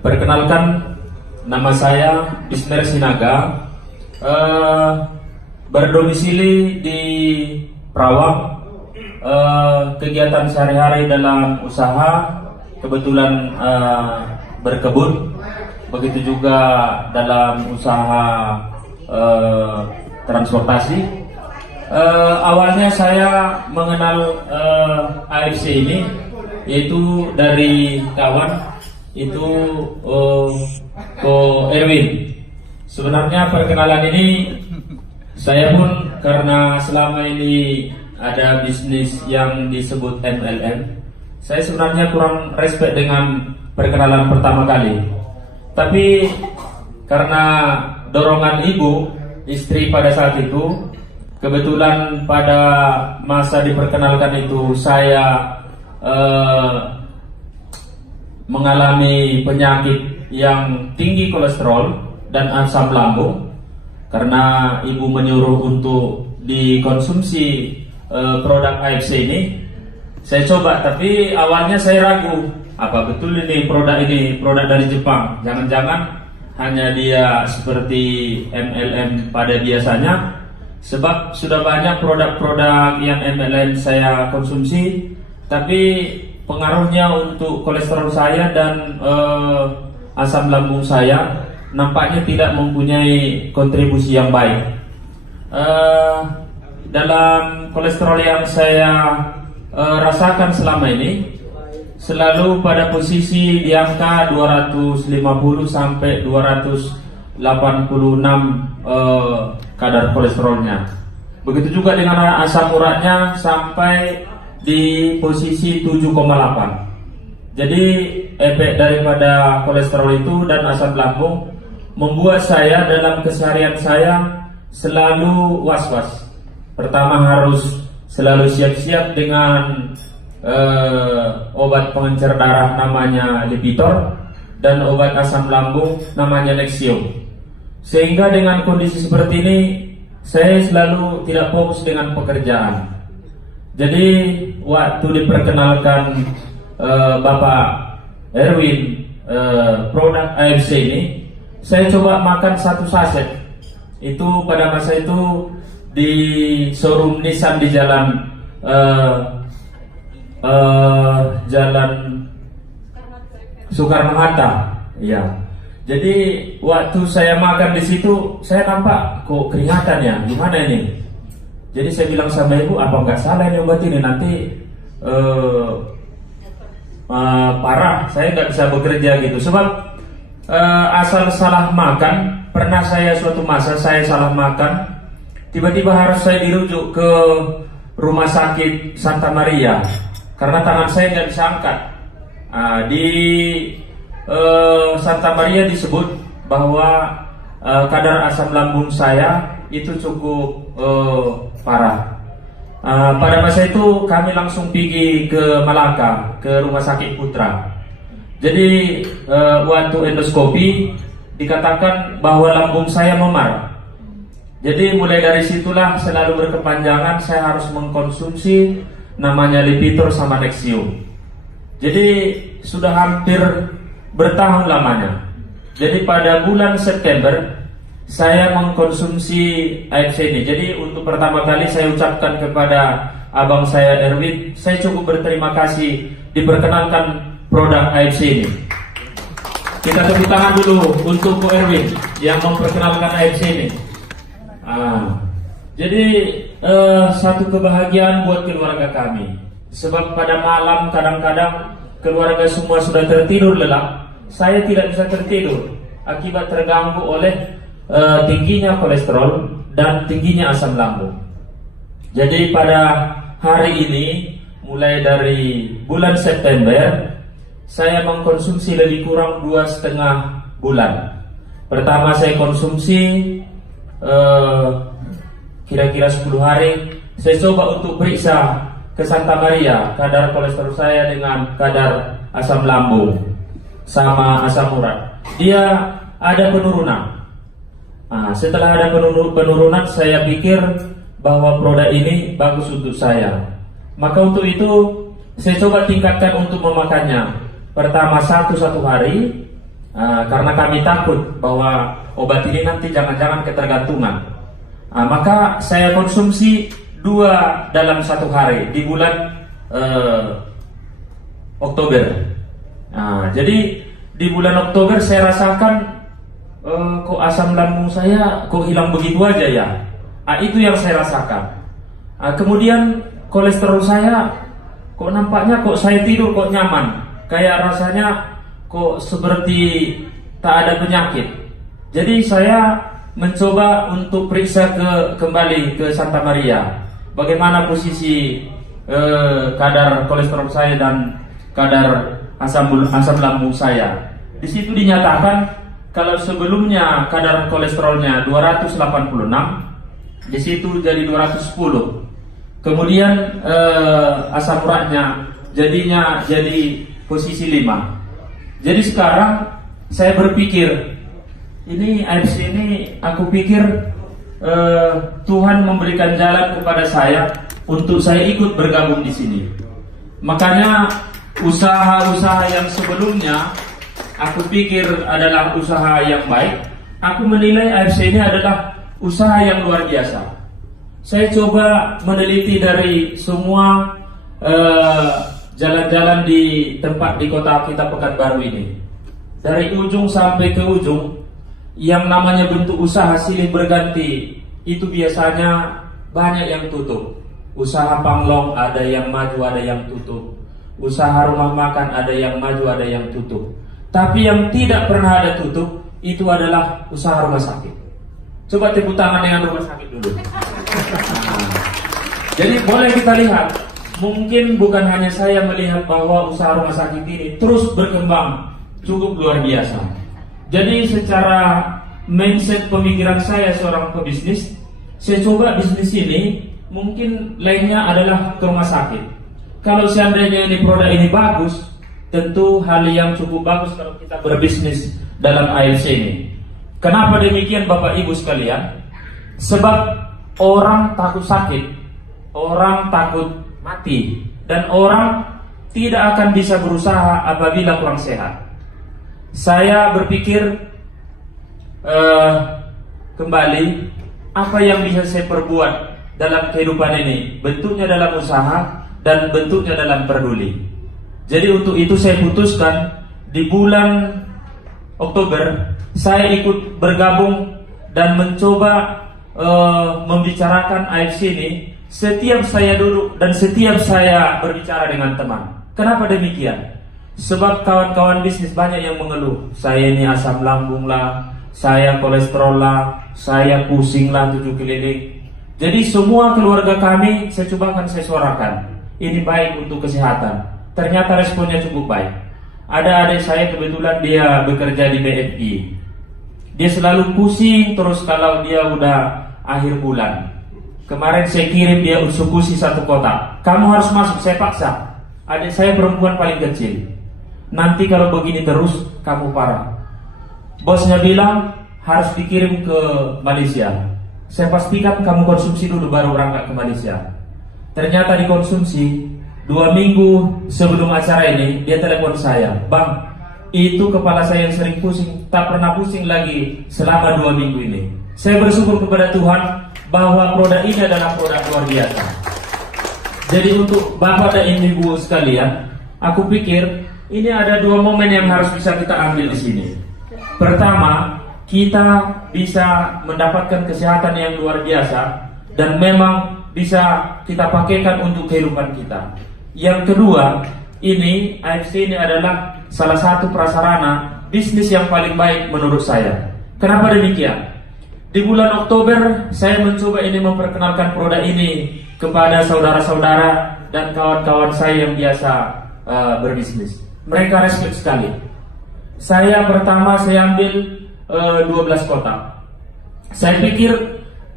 Perkenalkan, nama saya Ismer Sinaga, berdomisili di Perawang. Kegiatan sehari-hari dalam usaha, kebetulan berkebun, begitu juga dalam usaha transportasi. Awalnya saya mengenal AFC ini yaitu dari kawan, itu Ko Erwin. Sebenarnya perkenalan ini saya pun karena selama ini ada bisnis yang disebut MLM, saya sebenarnya kurang respect dengan perkenalan pertama kali. Tapi karena dorongan ibu, istri pada saat itu, kebetulan pada masa diperkenalkan itu saya mengalami penyakit yang tinggi kolesterol dan asam lambung. Karena ibu menyuruh untuk dikonsumsi produk AFC ini, saya coba. Tapi awalnya saya ragu, apa betul ini produk dari Jepang? Jangan-jangan hanya dia seperti MLM pada biasanya. Sebab sudah banyak produk-produk yang MLM saya konsumsi, tapi pengaruhnya untuk kolesterol saya dan asam lambung saya nampaknya tidak mempunyai kontribusi yang baik. Dalam kolesterol yang saya rasakan selama ini selalu pada posisi di angka 250 sampai 286 kadar kolesterolnya. Begitu juga dengan asam uratnya sampai di posisi 7,8. Jadi efek daripada kolesterol itu dan asam lambung membuat saya dalam keseharian saya selalu was-was. Pertama, harus selalu siap-siap dengan obat pengencer darah namanya Lipitor dan obat asam lambung namanya Nexium. Sehingga dengan kondisi seperti ini saya selalu tidak fokus dengan pekerjaan. Jadi waktu diperkenalkan Bapak Erwin produk AFC ini, saya coba makan satu saset. Itu pada masa itu di showroom Nissan di jalan Soekarno-Hatta. Ya. Jadi waktu saya makan di situ, saya nampak kok keringatan ya, gimana ini? Jadi saya bilang sama ibu, apa nggak salah ini obat ini, nanti parah, saya nggak bisa bekerja gitu. Sebab asal salah makan, pernah saya suatu masa saya salah makan, tiba-tiba harus saya dirujuk ke rumah sakit Santa Maria karena tangan saya nggak bisa angkat. Di Santa Maria disebut bahwa kadar asam lambung saya itu cukup parah. Pada masa itu kami langsung pergi ke Malaka, ke Rumah Sakit Putra. Jadi waktu endoskopi dikatakan bahwa lambung saya memar. Jadi mulai dari situlah selalu berkepanjangan saya harus mengkonsumsi namanya Lipitor sama Nexium. Jadi sudah hampir bertahun lamanya. Jadi pada bulan September saya mengkonsumsi AFC ini. Jadi untuk pertama kali saya ucapkan kepada abang saya Erwin, saya cukup berterima kasih diperkenalkan produk AFC ini. Kita tepuk tangan dulu untuk Ko Erwin yang memperkenalkan AFC ini. Jadi satu kebahagiaan buat keluarga kami. Sebab pada malam kadang-kadang keluarga semua sudah tertidur lelap, saya tidak bisa tertidur akibat terganggu oleh tingginya kolesterol dan tingginya asam lambung. Jadi pada hari ini, mulai dari bulan September, saya mengkonsumsi lebih kurang 2,5 bulan. Pertama saya konsumsi kira-kira 10 hari. Saya coba untuk periksa ke Santa Maria kadar kolesterol saya dengan kadar asam lambung sama asam urat. Dia ada penurunan. Setelah ada penurunan, saya pikir bahwa produk ini bagus untuk saya. Maka untuk itu saya coba tingkatkan untuk memakannya. Pertama satu hari, karena kami takut bahwa obat ini nanti jangan-jangan ketergantungan. Maka saya konsumsi 2 dalam 1 hari di bulan Oktober. Jadi di bulan Oktober saya rasakan kok asam lambung saya kok hilang begitu aja ya. Itu yang saya rasakan. Kemudian kolesterol saya kok nampaknya kok saya tidur kok nyaman, kayak rasanya kok seperti tak ada penyakit. Jadi saya mencoba untuk periksa kembali ke Santa Maria, bagaimana posisi kadar kolesterol saya dan kadar asam lambung saya. Di situ dinyatakan kalau sebelumnya kadar kolesterolnya 286, di situ jadi 210. Kemudian asam uratnya jadinya jadi posisi 5. Jadi sekarang saya berpikir, ini AFC ini aku pikir Tuhan memberikan jalan kepada saya untuk saya ikut bergabung di sini. Makanya usaha-usaha yang sebelumnya aku pikir adalah usaha yang baik, aku menilai AFC ini adalah usaha yang luar biasa. Saya coba meneliti dari semua jalan-jalan di tempat di kota kita Pekanbaru ini, dari ujung sampai ke ujung, yang namanya bentuk usaha silih berganti itu biasanya banyak yang tutup. Usaha panglong ada yang maju, ada yang tutup. Usaha rumah makan ada yang maju, ada yang tutup. Tapi yang tidak pernah ada tutup itu adalah usaha rumah sakit. Coba tepuk tangan dengan rumah sakit dulu. Jadi boleh kita lihat, mungkin bukan hanya saya melihat bahwa usaha rumah sakit ini terus berkembang cukup luar biasa. Jadi secara mindset pemikiran saya seorang pebisnis, saya coba bisnis ini mungkin lainnya adalah ke rumah sakit. Kalau seandainya ini produk ini bagus, tentu hal yang cukup bagus kalau kita berbisnis dalam AFC ini. Kenapa demikian Bapak Ibu sekalian? Sebab orang takut sakit, orang takut mati, dan orang tidak akan bisa berusaha apabila kurang sehat. Saya berpikir kembali, apa yang bisa saya perbuat dalam kehidupan ini? Bentuknya dalam usaha dan bentuknya dalam peduli. Jadi untuk itu saya putuskan di bulan Oktober saya ikut bergabung dan mencoba membicarakan AFC ini. Setiap saya duduk dan setiap saya berbicara dengan teman. Kenapa demikian? Sebab kawan-kawan bisnis banyak yang mengeluh, saya ini asam lambung lah, saya kolesterol lah, saya pusing lah 7 keliling. Jadi semua keluarga kami saya cobakan saya suarakan, ini baik untuk kesehatan. Ternyata responnya cukup baik. Ada adik saya kebetulan dia bekerja di BFI. Dia selalu pusing terus kalau dia udah akhir bulan. Kemarin saya kirim dia eksekusi 1 kotak. Kamu harus masuk, saya paksa. Adik saya perempuan paling kecil. Nanti kalau begini terus, kamu parah. Bosnya bilang harus dikirim ke Malaysia. Saya pastikan kamu konsumsi dulu baru berangkat ke Malaysia. Ternyata dikonsumsi. 2 minggu sebelum acara ini, dia telepon saya. Bang, itu kepala saya yang sering pusing, tak pernah pusing lagi selama 2 minggu ini. Saya bersyukur kepada Tuhan bahwa produk ini adalah produk luar biasa. Jadi untuk Bapak dan Ibu sekalian, aku pikir ini ada 2 momen yang harus bisa kita ambil di sini. Pertama, kita bisa mendapatkan kesehatan yang luar biasa dan memang bisa kita pakaikan untuk kehidupan kita. Yang kedua, ini AFC ini adalah salah satu prasarana bisnis yang paling baik menurut saya. Kenapa demikian? Di bulan Oktober saya mencoba ini memperkenalkan produk ini kepada saudara-saudara dan kawan-kawan saya yang biasa berbisnis. Mereka respect sekali. Pertama saya ambil 12 kotak. Saya pikir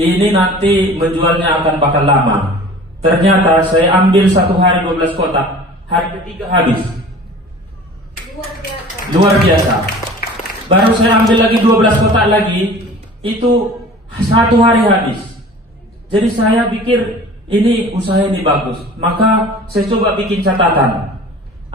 ini nanti menjualnya akan bakal lama. Ternyata saya ambil 1 hari 12 kotak. Hari ketiga habis. Luar biasa. Baru saya ambil lagi 12 kotak lagi. Itu 1 hari habis. Jadi saya pikir ini usaha ini bagus. Maka saya coba bikin catatan.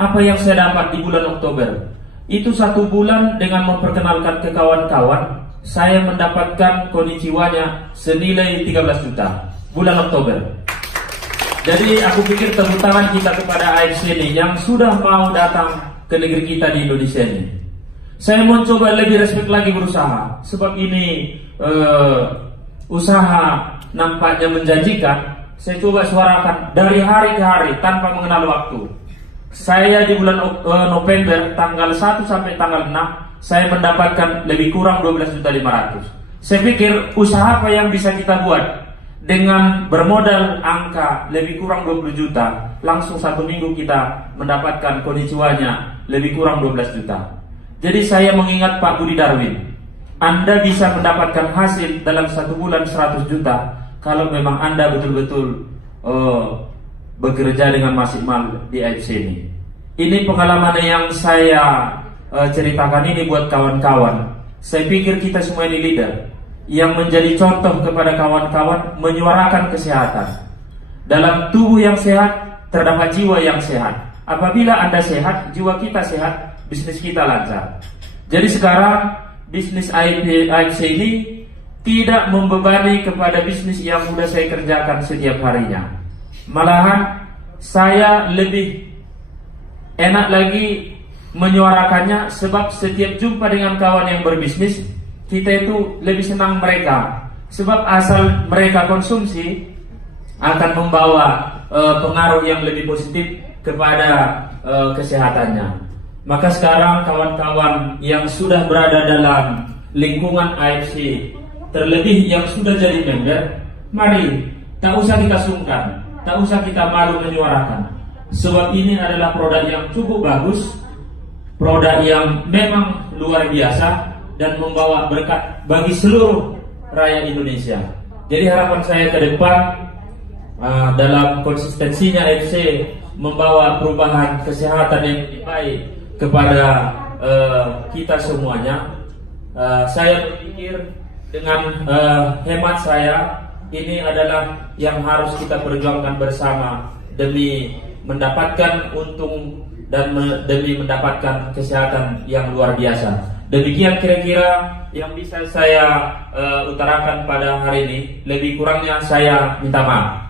Apa yang saya dapat di bulan Oktober? Itu 1 bulan dengan memperkenalkan ke kawan-kawan, saya mendapatkan konnichiwa-nya senilai 13 juta bulan Oktober. Jadi aku pikir tepuk tangan kita kepada AFC ini yang sudah mau datang ke negeri kita di Indonesia ini. Saya mau coba lebih respect lagi berusaha, sebab ini usaha nampaknya menjanjikan. Saya coba suarakan dari hari ke hari tanpa mengenal waktu. Saya di bulan November tanggal 1 sampai tanggal 6 saya mendapatkan lebih kurang 12.500.000. Saya pikir usaha apa yang bisa kita buat dengan bermodal angka lebih kurang 20 juta, langsung 1 minggu kita mendapatkan konnichiwa-nya lebih kurang 12 juta. Jadi saya mengingat Pak Budi Darwin, Anda bisa mendapatkan hasil dalam 1 bulan 100 juta kalau memang Anda betul-betul bekerja dengan maksimal di AFC ini. Ini pengalaman yang saya ceritakan ini buat kawan-kawan. Saya pikir kita semua ini leader yang menjadi contoh kepada kawan-kawan menyuarakan kesehatan. Dalam tubuh yang sehat terdapat jiwa yang sehat. Apabila Anda sehat, jiwa kita sehat, bisnis kita lancar. Jadi sekarang bisnis AFC ini tidak membebani kepada bisnis yang sudah saya kerjakan setiap harinya. Malahan saya lebih enak lagi menyuarakannya, sebab setiap jumpa dengan kawan yang berbisnis, kita itu lebih senang mereka, sebab asal mereka konsumsi akan membawa pengaruh yang lebih positif kepada kesehatannya. Maka sekarang kawan-kawan yang sudah berada dalam lingkungan AFC, terlebih yang sudah jadi member, mari tak usah kita sungkan, tak usah kita malu menyuarakan, sebab ini adalah produk yang cukup bagus, produk yang memang luar biasa dan membawa berkat bagi seluruh rakyat Indonesia. Jadi harapan saya ke depan dalam konsistensinya AFC membawa perubahan kesehatan yang lebih baik kepada kita semuanya. Saya berpikir dengan hemat saya, ini adalah yang harus kita perjuangkan bersama demi mendapatkan untung dan demi mendapatkan kesehatan yang luar biasa. Demikian kira-kira yang bisa saya utarakan pada hari ini. Lebih kurangnya saya minta maaf.